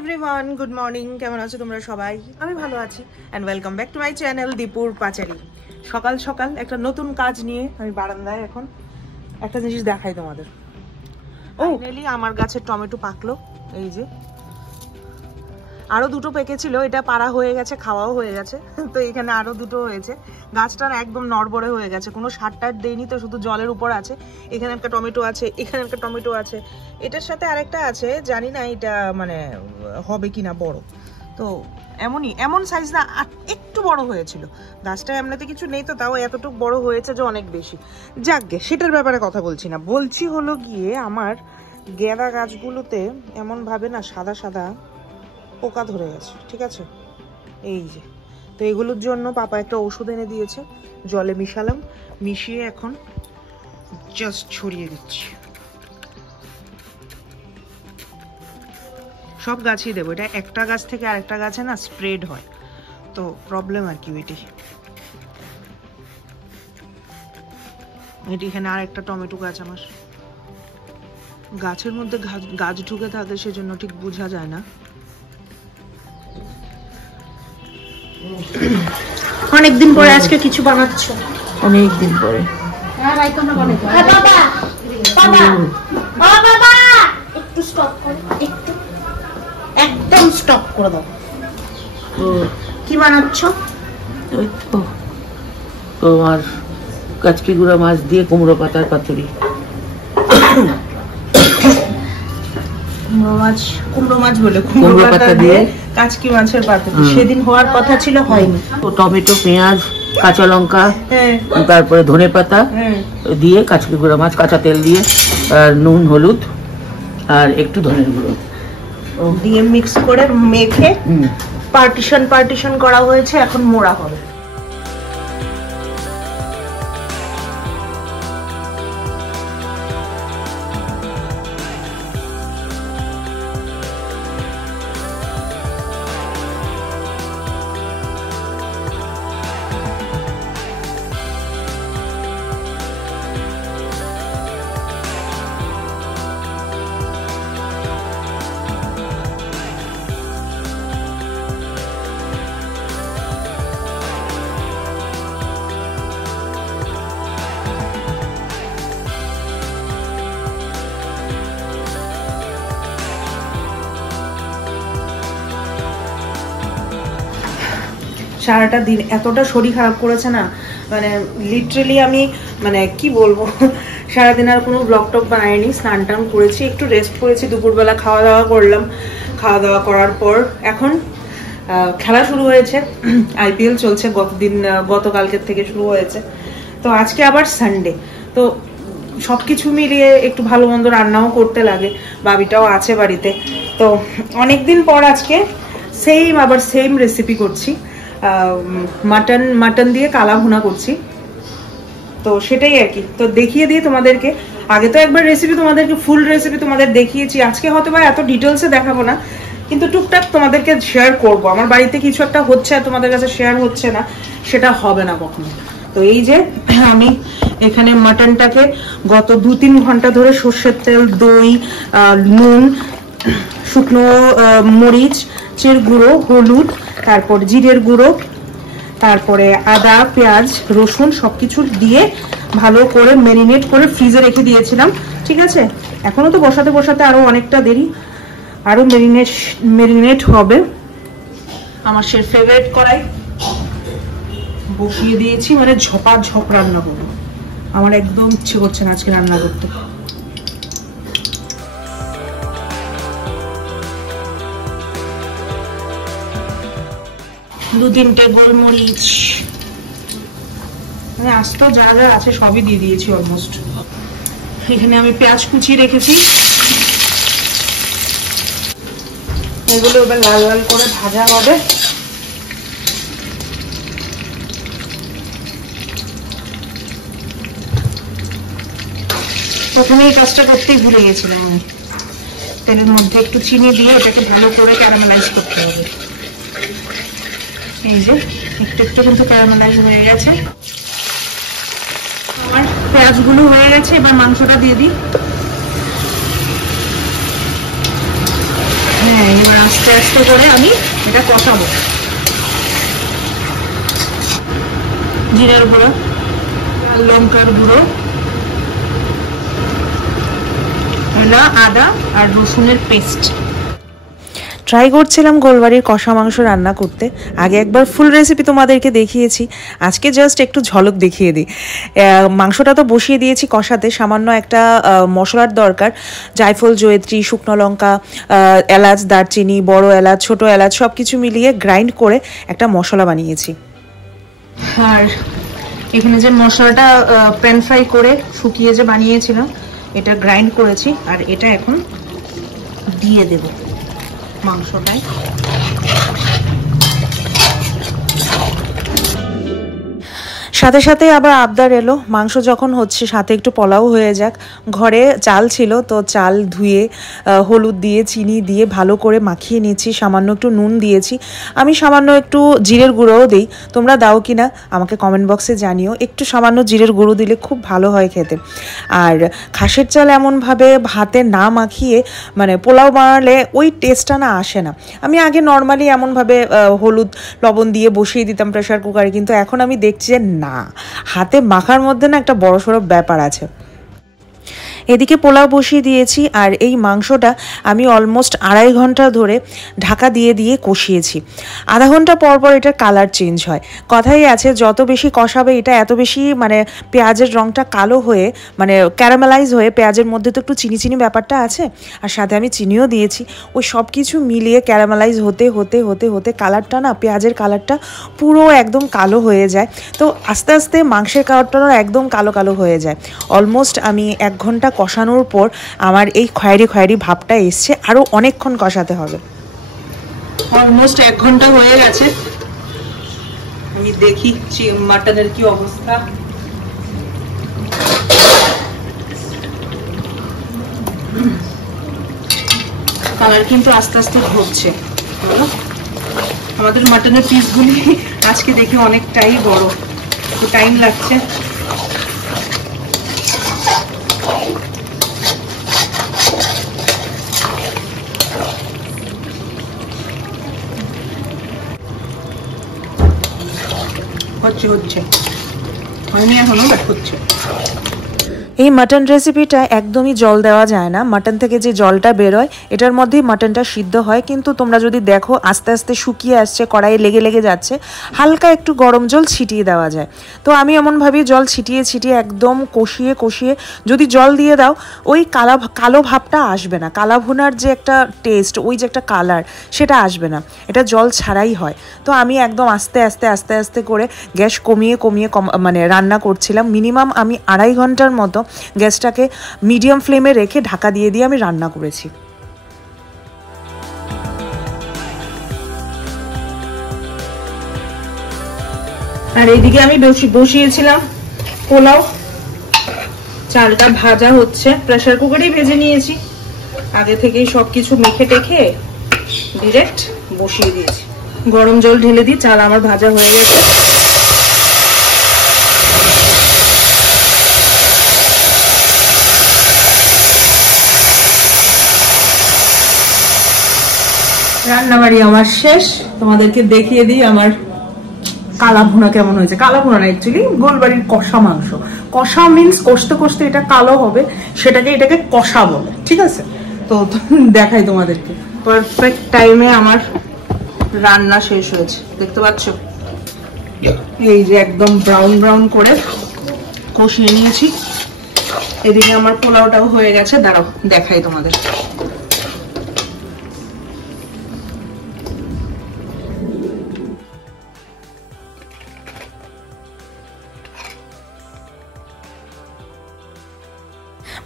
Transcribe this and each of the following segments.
Everyone, good morning. কেমন আছো তোমরা সবাই? আমি ভালো আছি and welcome back to my channel দীপুর পাচারি। সকাল সকাল একটা নতুন কাজ নিয়ে আমি বারান্দায় এখন একটা জিনিস দেখাই তোমাদের। ফাইনালি আমার গাছের টমেটো পাকলো। এই যে আরো দুটো পেকেছিল, এটা পাড়া হয়ে গেছে, খাওয়াও হয়ে গেছে। তো এখানে আরো দুটো হয়েছে। গাছটার একদম নড়বড়ে হয়ে গেছে, কোনো সার টার দেয়নি তো, শুধু জলের উপর আছে। এখানে একটা টমেটো আছে, এখানে একটা টমেটো আছে, এটার সাথে আরেকটা আছে, জানি না এটা মানে হবে কিনা বড়। তো এমনই, এমন সাইজ না, একটু বড় হয়েছিল। গাছটা এমনিতে কিছু নেই তো, তাও এতটুকু বড় হয়েছে যে অনেক বেশি। যাকগে, সেটার ব্যাপারে কথা বলছি না, বলছি হলো গিয়ে আমার গেঁদা গাছগুলোতে এমন ভাবে না সাদা সাদা পোকা ধরে গেছে, ঠিক আছে? এই যে, তো এগুলোর জন্য পাপা একটা ওষুধ এনে দিয়েছে, জলে মিশালাম, মিশিয়ে এখন জাস্ট ছড়িয়ে দিচ্ছি। সব গাছই দেবো, এটা একটা গাছ থেকে আরেকটা গাছে না স্প্রেড হয়, তো প্রবলেম আর কি ওইটাই। এটি এখানে আর একটা টমেটো গাছ, আমার গাছের মধ্যে গাছ ঢুকে থাকে, সেজন্য ঠিক বোঝা যায় না। অনেকদিন পরে আজকে কিছু বানাচ্ছ? অনেকদিন পরে। একটু স্টপ করো, একটু একদম স্টপ করে দাও। কি বানাচ্ছ? ওই তো তোমার কাচকি গুঁড়া মাছ দিয়ে কুমড়ো পাতার পাতুরি। কুমড়ো মাছ বলে কুমড়ো পাতা দিয়ে কাচকি মাছের পাতুরি। সেদিন হওয়ার কথা ছিল, হয়নি। টমেটো, পেঁয়াজ, কাঁচা লঙ্কা, তারপরে ধনে পাতা দিয়ে কাচকি গুঁড়া মাছ, কাঁচা তেল দিয়ে, আর নুন, হলুদ আর একটু ধনের গুঁড়ো দিয়ে মিক্স করে মেখে পার্টিশন করা হয়েছে, এখন মোড়া হবে। সারাটা দিন এতটা শরীর খারাপ করেছে না, মানে লিটারেলি আমি মানে কি বলবো, সারাদিন আর কোনো ব্লগ টক বানাইনি। স্নান টান করেছি, একটু রেস্ট করেছি, দুপুরবেলা খাওয়া দাওয়া করলাম। খাওয়া দাওয়া করার পর এখন খেলা শুরু হয়েছে, আইপিএল চলছে, গতকালকের থেকে শুরু হয়েছে। তো আজকে আবার সানডে, তো সবকিছু মিলিয়ে একটু ভালো মন্দ রান্নাও করতে লাগে, বাবিটাও আছে বাড়িতে। তো অনেকদিন পর আজকে সেম রেসিপি করছি, মাটন দিয়ে কালা ভুনা করছি। তো সেটাই আর কি, তো দেখিয়ে দিয়ে তোমাদেরকে। আগে তো একবার রেসিপি তোমাদেরকে, ফুল রেসিপি তোমাদের দেখিয়েছি, আজকে হয়তো বা এত ডিটেলসে দেখাবো না, কিন্তু টুকটাক তোমাদেরকে শেয়ার করব। আমার বাড়িতে কিছু একটা হচ্ছে আর তোমাদের কাছে শেয়ার হচ্ছে না, সেটা হবে না কখনো। তো এই যে আমি এখানে মাটনটাকে গত 2-3 ঘন্টা ধরে সর্ষের তেল, দই, নুন, শুকনো মরিচ, চের গুঁড়ো, হলুদ, তারপর জিরের গুঁড়ো, তারপরে আদা, পেঁয়াজ, রসুন সবকিছু দিয়ে ভালো করে ম্যারিনেট করে ফ্রিজে রেখে দিয়েছিলাম, ঠিক আছে? এখনো তো বসাতে আরো অনেকটা দেরি, আরো ম্যারিনেট হবে। আমার সে ফেভারিট কড়াই বসিয়ে দিয়েছি, মানে ঝপ রান্না করবো। আমার একদম ইচ্ছে করছে না আজকে রান্না করতে। দু তিনটে গোলমরিচ, মানে আস্ত যা যা আছে সবই দিয়ে দিয়েছি অলমোস্ট। এখানে আমি পেঁয়াজ কুচি রেখেছি, এগুলো এবার লাল লাল করে ভাজা হবে। প্রথমে এই কাজটা করতেই ভুলে গেছিলাম আমি। তেলের মধ্যে একটু চিনি দিয়ে এটাকে ভালো করে ক্যারামেলাইজ করতে হবে। এই যে একটু কিন্তু ক্যারামেলাইজ হয়ে গেছে। আমার পেঁয়াজগুলো হয়ে গেছে, এবার মাংসটা দিয়ে দিই। হ্যাঁ, এবার আস্তে আস্তে আস্তে করে আমি এটা কষাবো। জিরার গুঁড়ো, লঙ্কার গুঁড়ো, আদা আর রসুনের পেস্ট। ট্রাই করছিলাম গোলবাড়ির কষা মাংস রান্না করতে। আগে একবার ফুল রেসিপি তোমাদেরকে দেখিয়েছি, আজকে জাস্ট একটু ঝলক দেখিয়ে দিই। মাংসটা তো বসিয়ে দিয়েছি কষাতে, সামান্য একটা মশলার দরকার। জায়ফল, জয়িত্রী, শুকনো লঙ্কা, এলাচ, দারচিনি, বড় এলাচ, ছোট এলাচ সব কিছু মিলিয়ে গ্রাইন্ড করে একটা মশলা বানিয়েছি। আর এখানে যে মশলাটা প্যান ফ্রাই করে শুকিয়ে যে বানিয়েছিলাম, এটা গ্রাইন্ড করেছি। আর এটা এখন দিয়ে দেব মাংসটায়। সাথে সাথে আবার আবদার এলো, মাংস যখন হচ্ছে সাথে একটু পোলাও হয়ে যাক। ঘরে চাল ছিল, তো চাল ধুয়ে হলুদ দিয়ে চিনি দিয়ে ভালো করে মাখিয়ে নিচ্ছি, সামান্য একটু নুন দিয়েছি। আমি সামান্য একটু জিরের গুঁড়োও দিই, তোমরা দাও কি না আমাকে কমেন্ট বক্সে জানিও। একটু সামান্য জিরের গুঁড়ো দিলে খুব ভালো হয় খেতে। আর খাসির চাল এমনভাবে ভাতে না মাখিয়ে মানে পোলাও বানালে ওই টেস্টটা না আসে না। আমি আগে নর্মালি এমনভাবে হলুদ লবণ দিয়ে বসিয়ে দিতাম প্রেশার কুকারে, কিন্তু এখন আমি দেখছি যে না, হাতে মাখার মধ্যে না একটা বড়সড় ব্যাপার আছে। এদিকে পোলাও বসিয়ে দিয়েছি, আর এই মাংসটা আমি অলমোস্ট 2.5 ঘন্টা ধরে ঢাকা দিয়ে দিয়ে কষিয়েছি। আধা ঘন্টা পর পর এটার কালার চেঞ্জ হয়। কথাই আছে যত বেশি কষাবে এটা এত বেশি মানে পেঁয়াজের রঙটা কালো হয়ে মানে ক্যারামেলাইজ হয়ে, পেঁয়াজের মধ্যে তো একটু চিনি চিনি ব্যাপারটা আছে, আর সাথে আমি চিনিও দিয়েছি। ওই সব কিছু মিলিয়ে ক্যারামেলাইজ হতে হতে হতে হতে কালারটা না, পেঁয়াজের কালারটা পুরো একদম কালো হয়ে যায়। তো আস্তে আস্তে মাংসের কালারটাও একদম কালো কালো হয়ে যায়। অলমোস্ট আমি 1 ঘন্টা কষানোর পর আমার এই খয়েরি খয়েরি ভাবটা এসছে, আরো অনেকক্ষণ কষাতে হবে। অলমোস্ট 1 ঘন্টা হয়ে গেছে। আমি দেখি মাটনের কি অবস্থা। কালার কিন্তু আস্তে আস্তে হচ্ছে। আমাদের মাটনের পিসগুলি আজকে দেখি অনেকটাই বড়, তো টাইম লাগছে। হচ্ছে হয়নি এখনো, হচ্ছে। এই মাটন রেসিপিটা একদমই জল দেওয়া যায় না, মাটন থেকে যে জলটা বেরোয় এটার মধ্যেই মাটনটা সিদ্ধ হয়। কিন্তু তোমরা যদি দেখো আস্তে আস্তে শুকিয়ে আসছে, কড়াইয়ে লেগে লেগে যাচ্ছে, হালকা একটু গরম জল ছিটিয়ে দেওয়া যায়। তো আমি এমনভাবেই জল ছিটিয়ে ছিটিয়ে একদম কষিয়ে কষিয়ে, যদি জল দিয়ে দাও ওই কালো ভাবটা আসবে না, কালা ভুনার যে একটা টেস্ট, ওই যে একটা কালার, সেটা আসবে না। এটা জল ছাড়াই হয়। তো আমি একদম আস্তে আস্তে আস্তে আস্তে করে গ্যাস কমিয়ে কমিয়ে মানে রান্না করছিলাম। মিনিমাম আমি 2.5 ঘন্টার মতো গ্যাসটাকে মিডিয়াম ফ্লেমে রেখে ঢাকা দিয়ে দিয়ে আমি রান্না করেছি। আর এইদিকে আমি বসিয়েছিলাম পোলাও, চালটা ভাজা হচ্ছে, প্রেসার কুকারেই ভেজে নিয়েছি। আগে থেকেই সবকিছু মেখে টেখে ডিরেক্ট বসিয়ে দিয়েছি। গরম জল ঢেলে দিই, চাল আমার ভাজা হয়ে গেছে। রান্নাবাড়ি আমার শেষ। তোমাদেরকে দেখিয়ে দিই আমার কালা ভুনা কেমন হয়েছে। কালা ভুনা না, অ্যাকচুয়ালি গোলবাড়ির কষা মাংস। কষা মিন্স কষতে কষতে এটা কালো হবে, এটাকে কষা বলে, ঠিক আছে? তো দেখাই তোমাদেরকে। পারফেক্ট টাইমে আমার রান্না শেষ হয়েছে, দেখতে পাচ্ছ? এই যে একদম ব্রাউন ব্রাউন করে কষিয়ে নিয়েছি। এদিকে আমার পোলাওটাও হয়ে গেছে, দাঁড়াও দেখাই তোমাদের।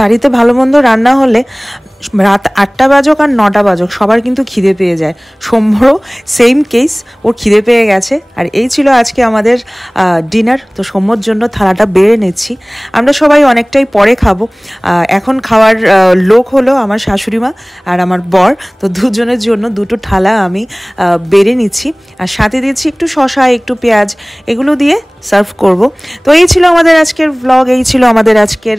বাড়িতে ভালো মন্দ রান্না হলে রাত 8টা বাজক আর 9টা বাজক সবার কিন্তু খিদে পেয়ে যায়। সোমবারও সেম কেস, ওর খিদে পেয়ে গেছে। আর এই ছিল আজকে আমাদের ডিনার। তো সোমবার জন্য থালাটা বেড়ে নিচ্ছি। আমরা সবাই অনেকটাই পরে খাবো। এখন খাওয়ার লোক হলো আমার শাশুড়ি মা আর আমার বর। তো দুজনের জন্য দুটো থালা আমি বেড়ে নিচ্ছি, আর সাথে দিয়েছি একটু শসা, একটু পেঁয়াজ, এগুলো দিয়ে সার্ভ করব। তো এই ছিল আমাদের আজকের ব্লগ, এই ছিল আমাদের আজকের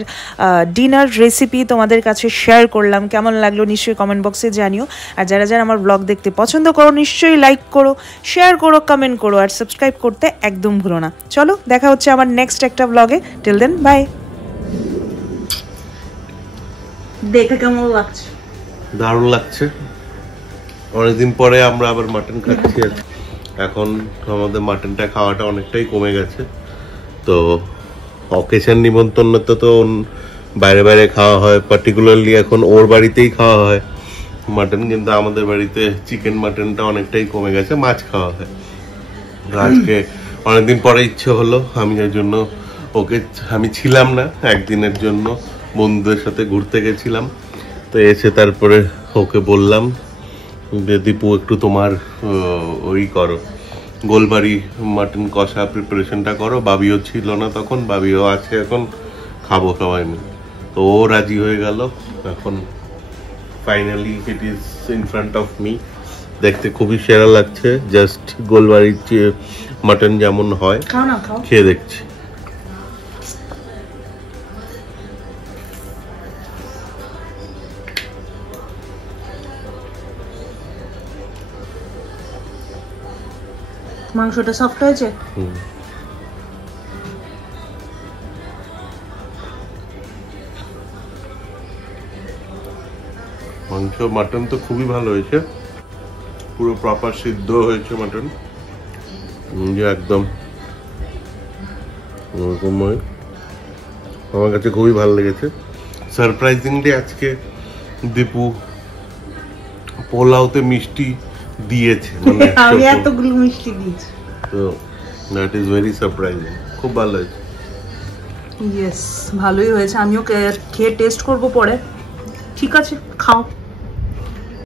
ডিনার রেসিপি। তোমাদের কাছে শেয়ার করলাম কেমন লাগলো নিশ্চয়ই কমেন্ট বক্সে জানিও। আর যারা যারা আমার ব্লগ দেখতে পছন্দ করো নিশ্চয়ই লাইক করো, শেয়ার করো, কমেন্ট করো আর সাবস্ক্রাইব করতে একদম ভুলো না। চলো দেখা হচ্ছে আমার নেক্সট একটা ব্লগে। Till then bye. দেখে কেমন লাগছে? দারুণ লাগছে। অনেকদিন পরে আমরা আবার মাটন খাচ্ছি। এখন আমাদের মাটনটা খাওয়াটা অনেকটাই কমে গেছে। তো অকেশন নিমন্ত্রণতে তো বাইরে বাইরে খাওয়া হয়, পার্টিকুলারলি এখন ওর বাড়িতেই খাওয়া হয় মাটন, কিন্তু আমাদের বাড়িতে চিকেন মাটনটা অনেকটাই কমে গেছে, মাছ খাওয়া হয়। আজকে অনেকদিন পরে ইচ্ছে হলো, আমি এর জন্য আমি ছিলাম না একদিনের জন্য, বন্ধুদের সাথে ঘুরতে গেছিলাম। তো এসে তারপরে ওকে বললাম যে দীপু একটু তোমার ওই করো, গোলবাড়ি মাটন কষা প্রিপারেশনটা করো। বাবিও ছিল না তখন, বাবিও আছে এখন, খাবো সবাই মিলে। তো ও রাজি হয়ে গেল। এখন finally it is in front of me. দেখতে খুবই সেরা লাগছে, জাস্ট গোলবাড়ির মাটন যেমন হয় খেয়ে দেখছি। মাংসটা সফট হয়েছে? মাংস মাটন তো খুবই ভালো হয়েছে, পুরো প্রপার সিদ্ধ হয়েছে মাটন, একদম আমার কাছে খুবই ভালো লেগেছে। সারপ্রাইজিংলি আজকে দীপু পোলাওতে মিষ্টি দিয়েছে, মানে আমি এতগুলো মিষ্টি দিয়েছি, তো দ্যাট ইজ ভেরি সারপ্রাইজিং। খুব ভালো হয়েছে। ইয়েস, ভালোই হয়েছে। আমিও খেয়ে টেস্ট করবো পরে। ঠিক আছে, খাও।